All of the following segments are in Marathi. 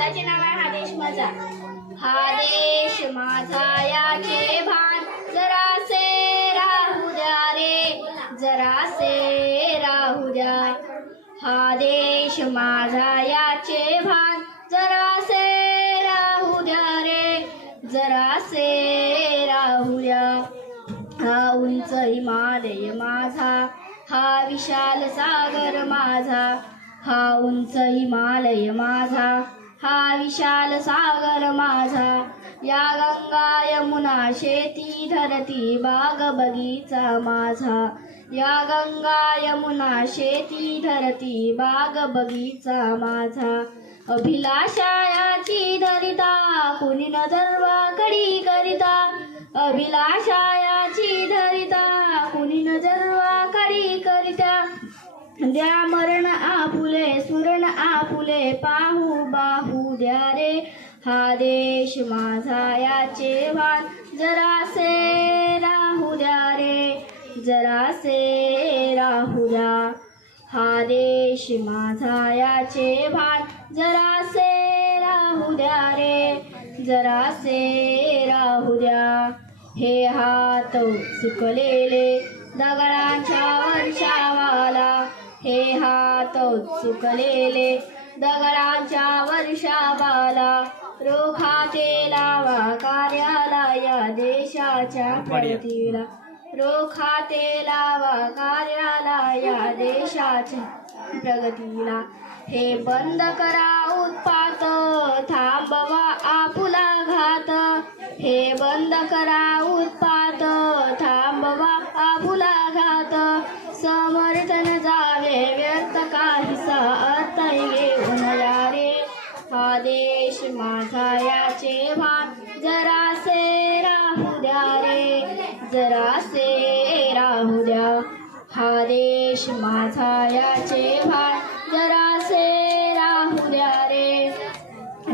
गीताचे नाव आहे हा देश माझा. हा देश माझा याचे भान जरासे राहू द्या रे. जरासे राहू द्या. हा देश माझा याचे भान जरासे राहू द्या रे. जरासे राहू द्या. हा उंच हिमालय माझा हा विशाल सागर माझा हा उंच हिमालय माझा. हा विशाल सागर माझा. या गंगा यमुना शेती धरती बाग बगीचा माझा. या गंगा यमुना शेती धरती बाग बगीचा माझा. अभिलाषायाची धरिता कुणी नजरवा कडी करिता. अभिलाषायाची धरिता कुणी नजर द्या मरण आपुले सुरण आपुले पाहू बाहू द्या रे हा देश माझा याचे वान. जरासे राहू द्या रे जरासे राहू द्या. हा देश माझा याचे भान जरासे राहू द्या रे जरासे राहू द्या. हे हात सुकलेले दगडांच्या वर्षावाला हे हात सुकलेले दगडांच्या वर्षावाला रोखाते लावा कार्याला या देशाच्या प्रगतीला. रोखाते लावा कार्याला या देशाच्या प्रगतीला. हे बंद करा उत्पात थांबवा आपुला घात. हे बंद करा उत्पात. द्या रे जरासे राहू द्या. हा देश माझा याचे भान. जरासे राहू द्या रे.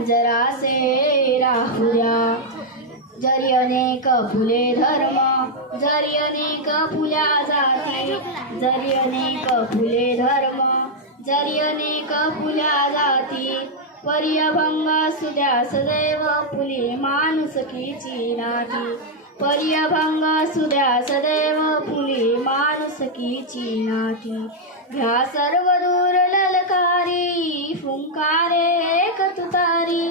जरासे राहू द्या. जरी अनेक फुले धर्म जरी अनेक फुल्या जाती जरी अनेक फुले धर्म जरी अनेक फुल्या जाती पर्यभंग सुद्या सदैव फुले माणुसकीची नाती पर्यभंग सुद्या सदैव फुले मानसकीची नाती घ्या सर्व दूर ललकारी फुंकारे एक तुतारी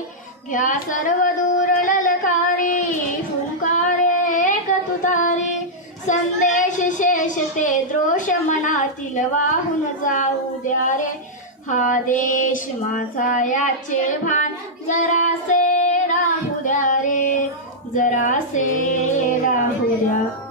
घ्या सर्व दूर ललकारी फुंकारे एक तुतारी संदेश शेष ते द्रोष मनातील वाहून जाऊ द्या रे। हा देश माझा याचे भान जरासे जरा जरासे राहुल्या